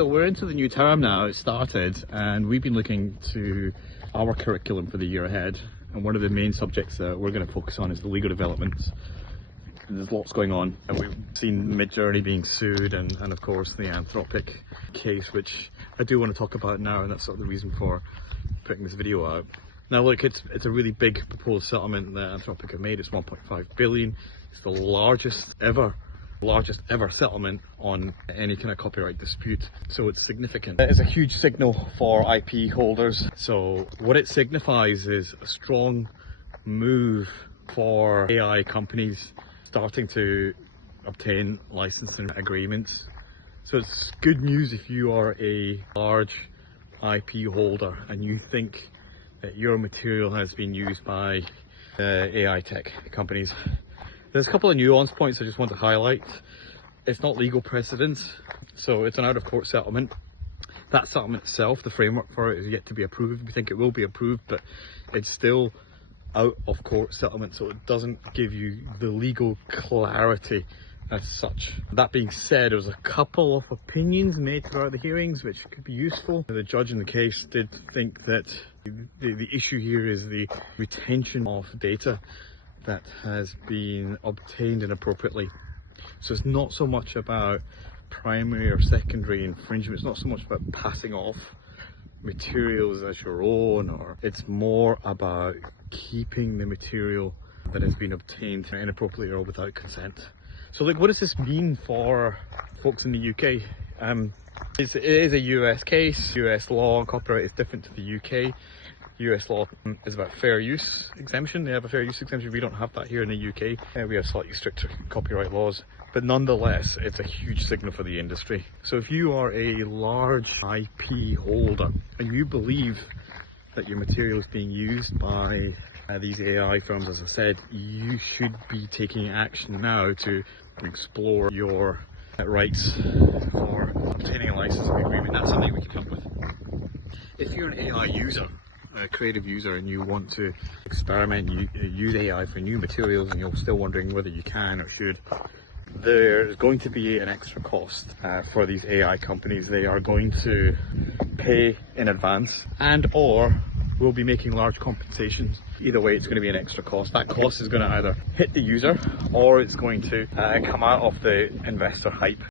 So we're into the new term now, it started, and we've been looking to our curriculum for the year ahead, and one of the main subjects that we're going to focus on is the legal developments. There's lots going on. We've seen Midjourney being sued and of course the Anthropic case, which I do want to talk about now, and that's sort of the reason for putting this video out. Now look, it's a really big proposed settlement that Anthropic have made. It's 1.5 billion. It's the largest ever settlement on any kind of copyright dispute, so it's significant. It is a huge signal for IP holders. So what it signifies is a strong move for AI companies starting to obtain licensing agreements. So it's good news if you are a large IP holder and you think that your material has been used by AI tech companies. There's a couple of nuance points I just want to highlight. It's not legal precedent, so it's an out-of-court settlement. That settlement itself, the framework for it, is yet to be approved. We think it will be approved, but it's still out-of-court settlement, so it doesn't give you the legal clarity as such. That being said, there's a couple of opinions made throughout the hearings which could be useful. The judge in the case did think that the issue here is the retention of data that has been obtained inappropriately. So it's not so much about primary or secondary infringement, it's not so much about passing off materials as your own, or it's more about keeping the material that has been obtained inappropriately or without consent. So like, what does this mean for folks in the UK? It is a US case. US law and copyright is different to the UK. US law is about fair use exemption. They have a fair use exemption. We don't have that here in the UK. We have slightly stricter copyright laws, but nonetheless, it's a huge signal for the industry. So if you are a large IP holder and you believe that your material is being used by these AI firms, as I said, you should be taking action now to explore your rights for obtaining a licensing agreement. That's something we can help with. If you're an AI user, a creative user, and you want to experiment, use AI for new materials, and you're still wondering whether you can or should, there's going to be an extra cost for these AI companies. They are going to pay in advance, and or will be making large compensations. Either way, it's going to be an extra cost. That cost is going to either hit the user or it's going to come out of the investor hype.